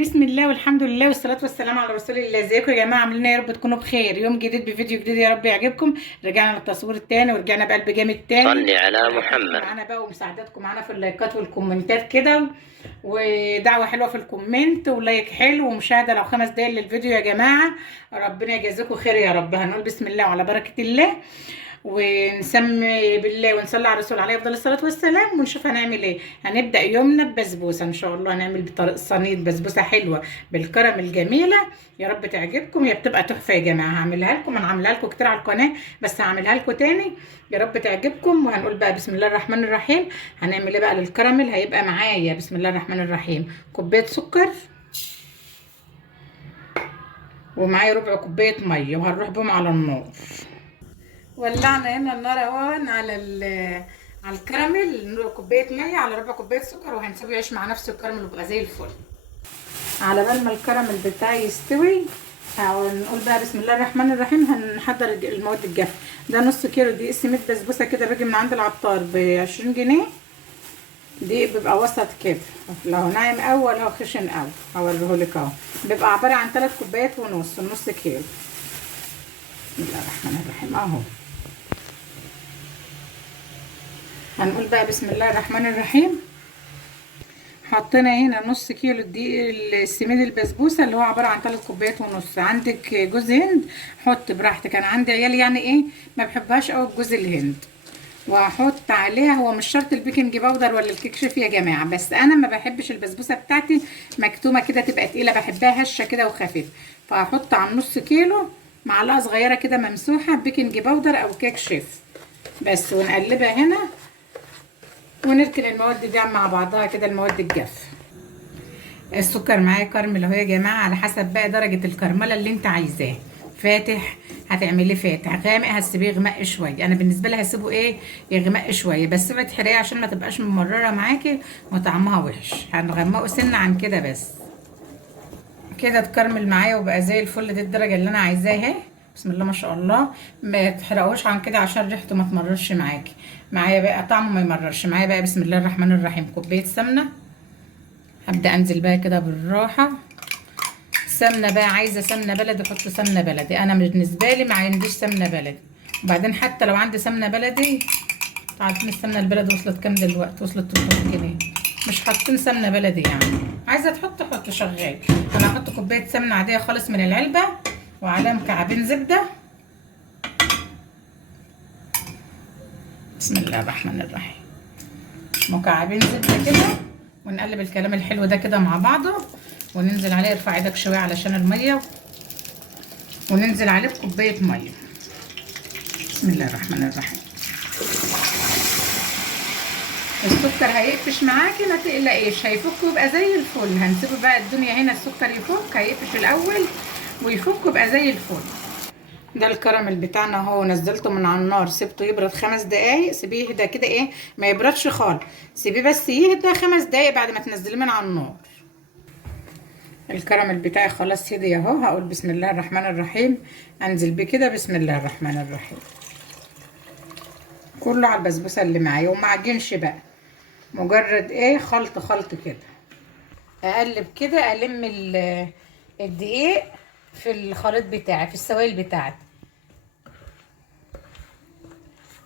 بسم الله والحمد لله والصلاة والسلام على رسول الله. ازيكم يا جماعة؟ عاملين ايه؟ يا رب تكونوا بخير. يوم جديد بفيديو جديد، يا رب يعجبكم. رجعنا للتصوير التاني ورجعنا بقلب جامد تاني. صلي على لايكاتكم محمد. معانا بقى ومساعداتكم معانا في اللايكات والكومنتات كده، ودعوة حلوة في الكومنت ولايك حلو ومشاهدة لو 5 دقايق للفيديو يا جماعة. ربنا يجازيكم خير يا رب. هنقول بسم الله وعلى بركة الله ونسمي بالله ونصلي على الرسول عليه افضل الصلاه والسلام، ونشوف هنعمل ايه. هنبدا يومنا ببسبوسه ان شاء الله. هنعمل بطريقه صينيه بسبوسه حلوه بالكرم الجميله، يا رب تعجبكم. هي بتبقى تحفه يا جماعه. هعملها لكم، انا عاملها لكم كتير على القناه بس هعملها لكم تاني، يا رب تعجبكم. وهنقول بقى بسم الله الرحمن الرحيم. هنعمل ايه بقى للكراميل؟ هيبقى معايا بسم الله الرحمن الرحيم كوبايه سكر، ومعايا ربع كوبايه ميه، وهنروح بهم على النار. ولعنا هنا النار اهون على الكراميل. كوبايه ميه على ربع كوبايه سكر، وهنسيبه يعيش مع نفسه الكراميل ويبقى زي الفل. على بال ما الكراميل بتاعي يستوي نقول بقى بسم الله الرحمن الرحيم. هنحضر المواد الجافه. ده نص كيلو دقيق سميد بسبوسه كده باجي من عند العطار ب20 جنيه. دقيق بيبقى وسط كده، لو ناعم قوي ولا هو خشن قوي هوريهولك اهو. بيبقى عباره عن 3 كوبايات ونص، النص كيلو. بسم الله الرحمن الرحيم اهو. هنقول بقى بسم الله الرحمن الرحيم. حطينا هنا نص كيلو دقيق السميد البسبوسه اللي هو عباره عن 3 كوبايات ونص. عندك جوز هند حط براحتك، انا عندي عيال يعني ايه ما بحبهاش قوي بجوز الهند. وهحط عليها، هو مش شرط البيكنج باودر ولا الكيك شيف يا جماعه، بس انا ما بحبش البسبوسه بتاعتي مكتومه كده تبقى تقيله، بحبها هشه كده وخفيفه. فهحط على النص كيلو معلقه صغيره كده ممسوحه بيكنج باودر او كيك شيف بس، ونقلبها هنا ونركن المواد دي مع بعضها كده، المواد الجافه. السكر معايا كرمل اهو يا جماعه، على حسب بقى درجه الكرمله اللي انت عايزاه. فاتح هتعمليه فاتح، غامق هتسيبيه يغمق شويه. انا بالنسبه لي هسيبه ايه يغمق شويه، بس اوعي تحرقيه عشان ما تبقاش ممرره معاكي وطعمها وحش. هنغمقه سنه عن كده بس. كده اتكرمل معايا وبقى زي الفل. دي الدرجه اللي انا عايزاها اهي. بسم الله ما شاء الله. ما تحرقوش عن كده عشان ريحته ما تمررش معاكي. معايا بقى طعمه ما يمررش معايا بقى. بسم الله الرحمن الرحيم كوبايه سمنه. هبدا انزل بقى كده بالراحه. سمنه بقى، عايزه سمنه بلدي حط سمنه بلدي. انا بالنسبه لي ما عنديش سمنه بلدي. وبعدين حتى لو عندي سمنه بلدي، عارفين السمنه البلدي وصلت كام دلوقتي؟ وصلت 300 جنيه. مش حاطين سمنه بلدي يعني. عايزه تحط حط شغال. انا هحط كوبايه سمنه عاديه خالص من العلبه، وعليها مكعبين زبده. بسم الله الرحمن الرحيم. مكعبين زبده كده، ونقلب الكلام الحلو ده كده مع بعضه، وننزل عليه. ارفع ايدك شويه علشان الميه، وننزل عليه بكوبايه ميه. بسم الله الرحمن الرحيم. السكر هيقفش معاكي ما تقلقيش، هيفك ويبقى زي الفل. هنسيبه بقى الدنيا هنا، السكر يفك، هيقفش الاول ويفك ويبقى زي الفل. ده الكراميل بتاعنا اهو، نزلته من على النار، سيبته يبرد 5 دقايق. سيبيه يهدى كده، ايه ما يبردش خالص، سيبيه بس يهدى 5 دقايق بعد ما تنزليه من على النار. الكراميل بتاعي خلاص هدي اهو. هقول بسم الله الرحمن الرحيم، انزل بيه كده بسم الله الرحمن الرحيم كله على البسبوسه اللي معايا. وما عجنش بقى، مجرد ايه خلط خلط كده. اقلب كده، الم الدقيق في الخليط بتاعي، في السوائل بتاعتي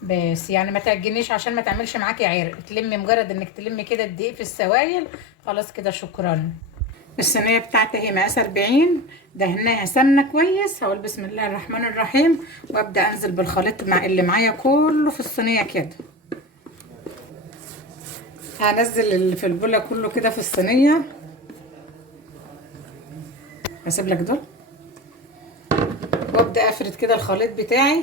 بس. يعني ما تعجنيش عشان ما تعملش معاكي عرق. تلمي مجرد انك تلمي كده الدقيق في السوائل خلاص كده. شكرا. الصينيه بتاعتي اهي مقاس 40، دهناها سمنه كويس. هقول بسم الله الرحمن الرحيم وابدا انزل بالخليط مع اللي معايا كله في الصينيه كده. هنزل اللي في البوله كله كده في الصينيه. هسيب لك دول، وابدا افرد كده الخليط بتاعي.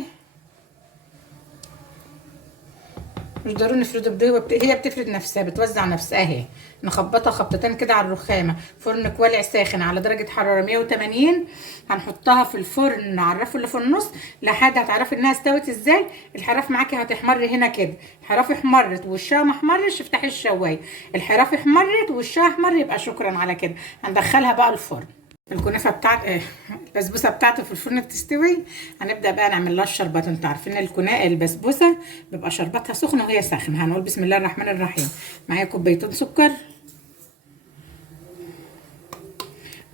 مش ضروري نفرده بايدينا، هي بتفرد نفسها، بتوزع نفسها اهي. نخبطها خبطتين كده على الرخامه. فرن كوالع ساخن على درجه حراره 180. هنحطها في الفرن على الرف اللي في النص لحد هتعرفي انها استوت ازاي. الحراف معاكي هتحمر هنا كده. الحراف احمرت ووشها ما احمرش افتحي الشوايه. الحراف احمرت ووشها احمر يبقى شكرا على كده. هندخلها بقى الفرن. الكنافه بتاعت البسبوسه بتاعته في الفرن بتستوي. هنبدا بقى نعمل لها الشربات. انتوا عارفين البسبوسه بيبقى شربتها سخنه وهي ساخنه. هنقول بسم الله الرحمن الرحيم. معايا كوبايتين سكر،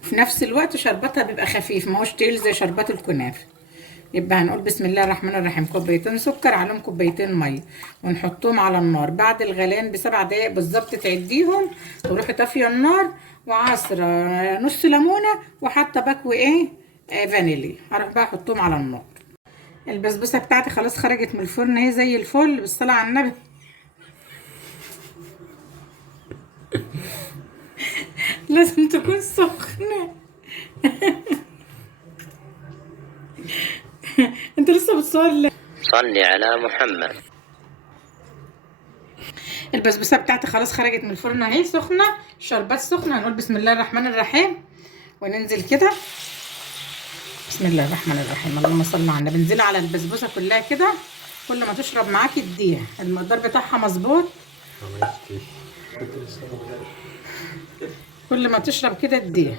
في نفس الوقت شربتها بيبقى خفيف، ما هوش تقيل زي شربات الكنافه. يبقى هنقول بسم الله الرحمن الرحيم، كوبايتين سكر عليهم كوبايتين ميه، ونحطهم على النار. بعد الغليان ب7 دقايق بالظبط تعديهم، تروحي طافيه النار وعصره نص ليمونه، وحاطه باكو ايه فانيلي. هروح بقى احطهم على النار. البسبوسه بتاعتي خلاص خرجت من الفرن اهي زي الفل، بالصلاه على النبي. لازم تكون سخنه. انت لسه بتصور ليه؟ صلي على محمد. البسبوسه بتاعتي خلاص خرجت من الفرن اهي سخنه، شربات سخنه. هنقول بسم الله الرحمن الرحيم وننزل كده. بسم الله الرحمن الرحيم، اللهم صل على النبي. انزلي على البسبوسه كلها كده، كل ما تشرب معاكي اديها. المقدار بتاعها مظبوط، كل ما تشرب كده اديها.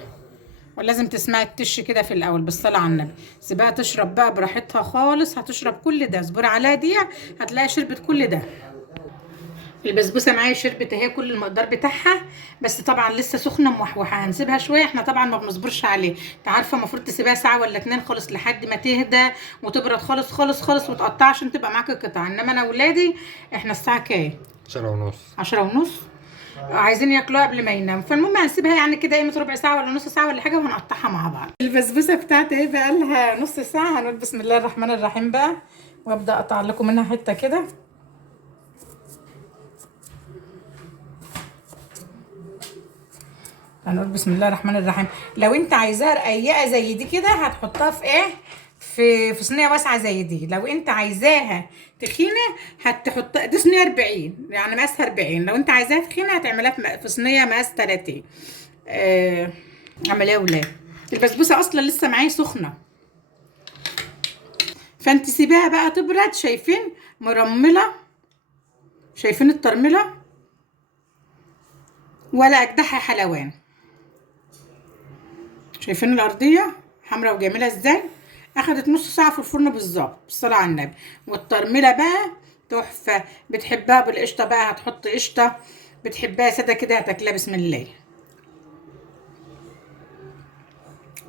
ولازم تسمعي التش كده في الاول بالصلاه على النبي. سيبها تشرب بقى براحتها خالص، هتشرب كل ده. اصبري عليها دقيقه هتلاقي شربت كل ده. البسبوسه معايا شربت اهي كل المقدار بتاعها، بس طبعا لسه سخنه موحوحه. هنسيبها شويه، احنا طبعا ما بنصبرش عليه. انت عارفه المفروض تسيبها ساعه ولا 2 خالص لحد ما تهدى وتبرد خالص خالص خالص وتقطع عشان تبقى معاكي قطع. انما انا واولادي احنا الساعه كام؟ 10:30. 10:30. عايزين ياكلوها قبل ما يناموا. فالمهم هنسيبها يعني كده قيمه ربع ساعه ولا نص ساعه ولا حاجه، وهنقطعها مع بعض. البسبوسه بتاعتي ايه بقى لها نص ساعه. هنقول بسم الله الرحمن الرحيم بقى، وابدا اقطع لكم منها حته كده. هنقول بسم الله الرحمن الرحيم. لو انت عايزاها رقيقه زي دي كده هتحطها في ايه، في صينيه واسعه زي دي. لو انت عايزاها تخينه هتحط دي صينيه 40 يعني مقاسها 40. لو انت عايزاها تخينه هتعملها في صينيه مقاس 30. اعمليها ولاد. البسبوسه اصلا لسه معايا سخنه، فانت سيبيها بقى تبرد. شايفين مرمله؟ شايفين الترمله؟ ولا اجدحها حلوان. شايفين الارضيه حمراء وجميله ازاي؟ اخدت نص ساعه في الفرن بالظبط بالصلاه على النبي. والترميله بقى تحفه. بتحبها بالقشطه بقى هتحط قشطه، بتحبها ساده كده هتاكلها بسم الله.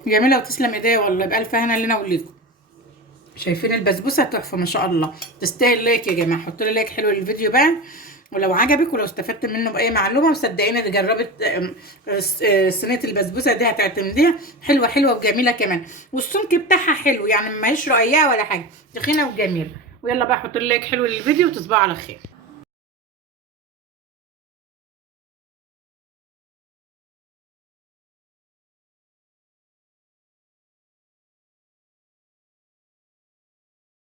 جميله وتسلم ايديا والله، بألف هنا لنا وليكم. شايفين البسبوسه تحفه ما شاء الله، تستاهل لايك يا جماعه. حطوا لي لايك حلو للفيديو بقى، ولو عجبك ولو استفدت منه باي معلومه. وصدقيني اللي جربت صينيه البسبوسه دي هتعتمديها. حلوه حلوه وجميله كمان، والسمك بتاعها حلو يعني ما هيش رقيقه ولا حاجه، تخينه وجميله. ويلا بقى حطوا لي لايك حلو للفيديو وتصبحوا على خير.